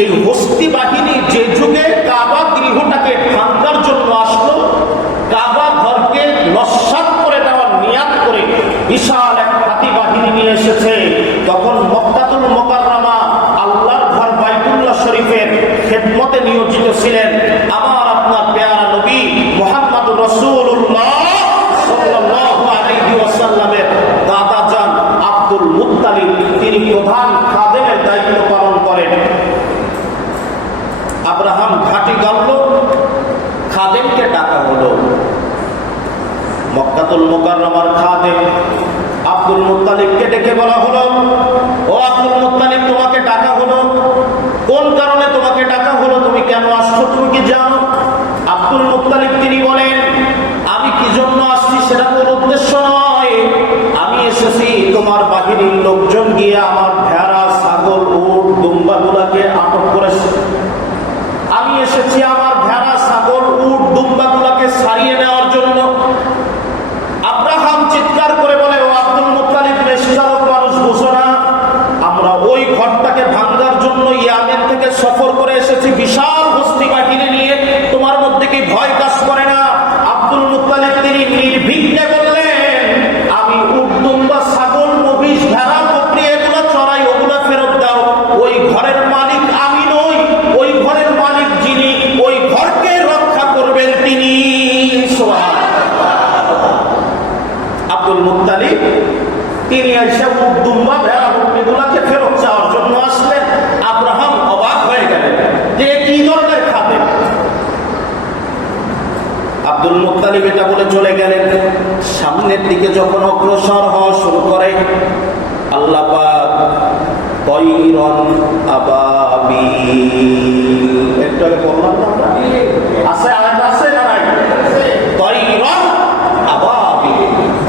এই হস্তি বাহিনী যে যুগে কাবা গৃহটাকে ভাঙার জন্য আসলো, কাবা ঘরকে নস্যাৎ করে দেওয়ার নিয়াত করে বিশাল এক হাতি বাহিনী নিয়ে এসেছে, তখন মক্কাতুল মুকাররমা আল্লাহর ঘর বাইতুল্লাহ শরীফের খেদমতে নিয়োজিত ছিলেন আমার আপনার পেয়ারা নবী মুহাম্মদুর রাসূলুল্লাহ সাল্লাল্লাহু আলাইহি ওয়াসাল্লামের দাদা জান আব্দুল মুত্তালিব। তিনি প্রধান খাদেমের দায়িত্ব পালন করেন। আব্রাহাম ঘাটি গাড়ল, খাদেমকে ডাকা হলো। মক্কাতুল মুকাররমার খাদেম আব্দুল মুত্তালিবকে ডেকে বলা হলো, ও আব্দুল মুত্তালিব, তোমাকে ডাকা হলো। কোন কারণে তোমাকে ডাকা হলো? তুমি কেন আসছো? তুমি কি জানো? আব্দুল মুত্তালিব তিনি বলেন, আমি কি জন্য আসছি সেটা কোন উদ্দেশ্য নয়। আমি এসেছি তোমার বাহিনীর লোকজন গিয়ে আমার ভেড়া, ছাগল, উট, দুম্বাগুলাকে আটক করেছে। আমি এসেছি আমার ভেড়া, ছাগল, উট, দুম্বাগুলাকে ছাড়িয়ে নেওয়ার জন্য। আব্রাহাম চিৎকার করে বলে, ও আব্দুল মুত্তালিব, নিশ্চালক মানুষ বুঝো না, আমরা ওই ঘরটাকে ভাঙার জন্য ইয়ামেন থেকে সফর করে এসেছি বিশাল হস্তি বাহিনী নিয়ে। তোমার মধ্যে কি ভয় কাজ করে না? আব্দুল মুত্তালিব তিনি নির্বিঘ্নে বললেন, আমি উট, দুম্বা, ছাগল, মহিষ, ভেড়া, বকরি এগুলো চড়াই, ওগুলো ফেরত দাও। ওই ঘরের মালিক আমি নই, ওই ঘরের মালিক যিনি, ওই ঘরকে রক্ষা করবেন তিনি। আব্দুল মুত্তালিব তিনি এসে উট, দুম্বা, ভেড়া, বকরিগুলোকে ফেরত যাওয়ার জন্য আসলেন। আব্রাহাম অবাক হয়ে গেলেন যে কি ধরনের খাদেম। আব্দুল মুত্তালিব এটা বলে চলে গেলেন। সামনের দিকে যখন অগ্রসর হওয়া শুরু করে, আল্লাহ পাক তয়রন আবাবিল, একটু আগে বললাম না আমরা, আছে আয়াত আছে না নাই? তয়রন আবাবিল,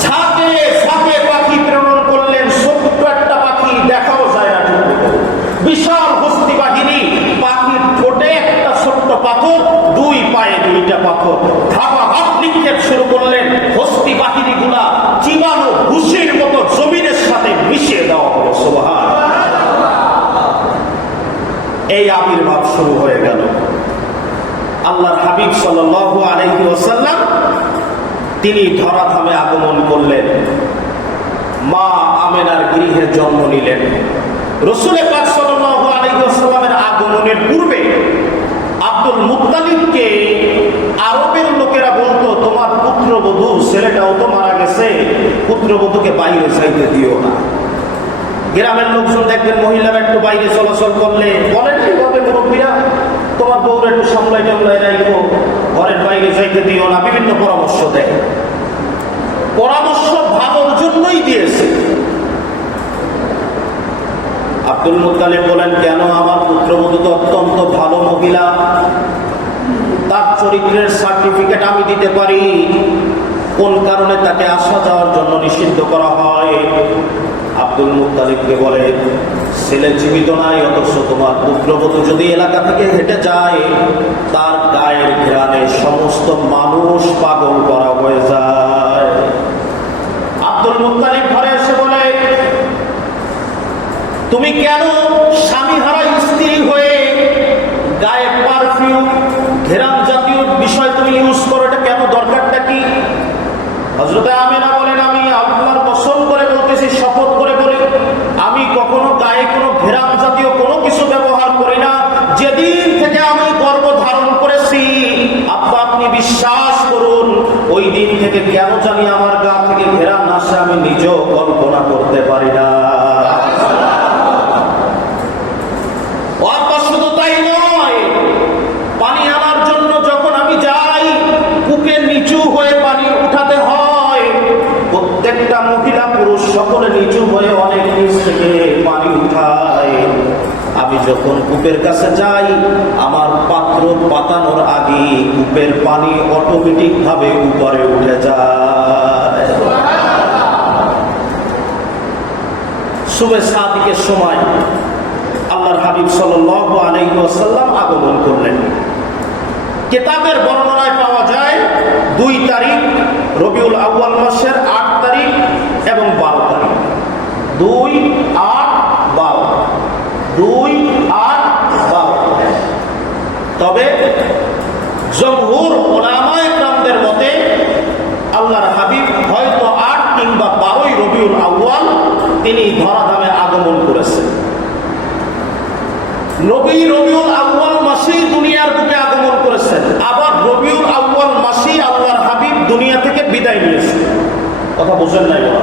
ঝাঁকে ঝাঁকে পাখি প্রেরণ করলেন। ছোট্ট একটা পাখি, দেখাও যায় না, বিশাল হস্তি বাহিনী। পাখির ঠোঁটে একটা ছোট্ট পাথর, দুই পায়ে দুইটা পাথর, ধাপা ধাপ নিক্ষেপ শুরু করলেন। হস্তি বাহিনী গুলা চিবানো ভুসির মতো জমিনের সাথে মিশিয়ে দেওয়া হলো। সুবহানাল্লাহ। এই আবির্ভাব শুরু হয়ে গেল। আল্লাহর হাবিব সাল্লাল্লাহু আলাইহি ওয়াসাল্লাম তিনি ধরাধামে আগমন করলেন, মা আমেনার গৃহে জন্ম নিলেন। রাসূল পাক সাল্লাল্লাহু আলাইহি ওয়াসাল্লামের আগমনের পূর্বে আব্দুল মুত্তালিবকে আরবের লোকেরা বলতো, তোমার পুত্রবধূ, ছেলেটাও তো মারা গেছে, পুত্রবধূকে বাইরে যাইতে দিও না। গ্রামের লোকজন দেখবেন মহিলারা একটু বাইরে চলাচল করলে বলেন, কিভাবে মুরব্বীরা, তোমার বউরা একটু সামলাই টামলাই রাখো, ঘরের বাইরে যাইতে দিও না, বিভিন্ন পরামর্শ দেয়। পরামর্শ ভালোর জন্যই দিয়েছে। আব্দুল মুত্তালিব বলেন, কেন? আমার পুত্রবধূ তো অত্যন্ত ভালো মহিলা, তার চরিত্রের সার্টিফিকেট আমি দিতে পারি। কোন কারণে তাকে আসা যাওয়ার জন্য নিষিদ্ধ করা হয়? আব্দুল মুত্তালিবকে বলে, ছেলে জীবিত নাই, অথচ তোমার পুত্রবধূ যদি এলাকা থেকে হেঁটে যায়, তার গায়ের ঘ্রাণে সমস্ত মানুষ পাগল করা হয়ে যায়। আব্দুল মুত্তালিব ঘরে এসে বলে, তুমি কেন স্বামী হারা স্ত্রী হয়ে গায়ে পারফিউম, ঘেরান জাতীয় বিষয় তুমি ইউজ করো? এটা কেন? দরকারটা কি? হযরত আমিনা বলেন, আমি আল্লাহর কসম করে বলতেছি, শপথ করে বলি, আমি কখনো গায়ে কোনো ঘেরান জাতীয় কোনো কিছু ব্যবহার করি না। যেদিন থেকে আমি গর্ভ ধারণ করেছি, আব্বা আপনি বিশ্বাস করুন, ওই দিন থেকে কেন জানি আমার গা থেকে ঘেরান আসে, আমি নিজেও কল্পনা করতে পারি না। শুধু তাই নয়, পানি আনার জন্য যখন আমি যাই, কূপে নিচু হয়ে পানি উঠাতে হয়। প্রত্যেকটা মহিলা পুরুষ সকলে নিচু হয়ে অনেক নিচ থেকে পানি উঠায়। আমি যখন কূপের কাছে যাই, আমার পাত্র পাতানোর আগে কূপের পানি অটোমেটিক ভাবে উপরে উঠে যায়। শুভে সাদিকের সময় আল্লাহর হাবিব সাল্লাল্লাহু আলাইহি ওয়াসাল্লাম আগমন করলেন। কিতাবের বর্ণনায় পাওয়া যায় 2 তারিখ রবিউল আউয়াল মাসের 8 তারিখ এবং 12 তারিখ। 2, 8, 12, 2, 8, 12। তবে জমহুর উলামায়ে কেরামদের মতে আল্লাহর হাবিব হয়তো 8 কিংবা 12 রবিউল আউয়াল তিনি ধরাধামে আগমন করেছেন। রবিউল আউয়াল মাসেই দুনিয়ার বুকে আগমন করেছেন, আবার রবিউল আউয়াল মাসেই আল্লাহর হাবিব দুনিয়া থেকে বিদায় নিয়েছেন। কথা বুঝেন নাই বলা?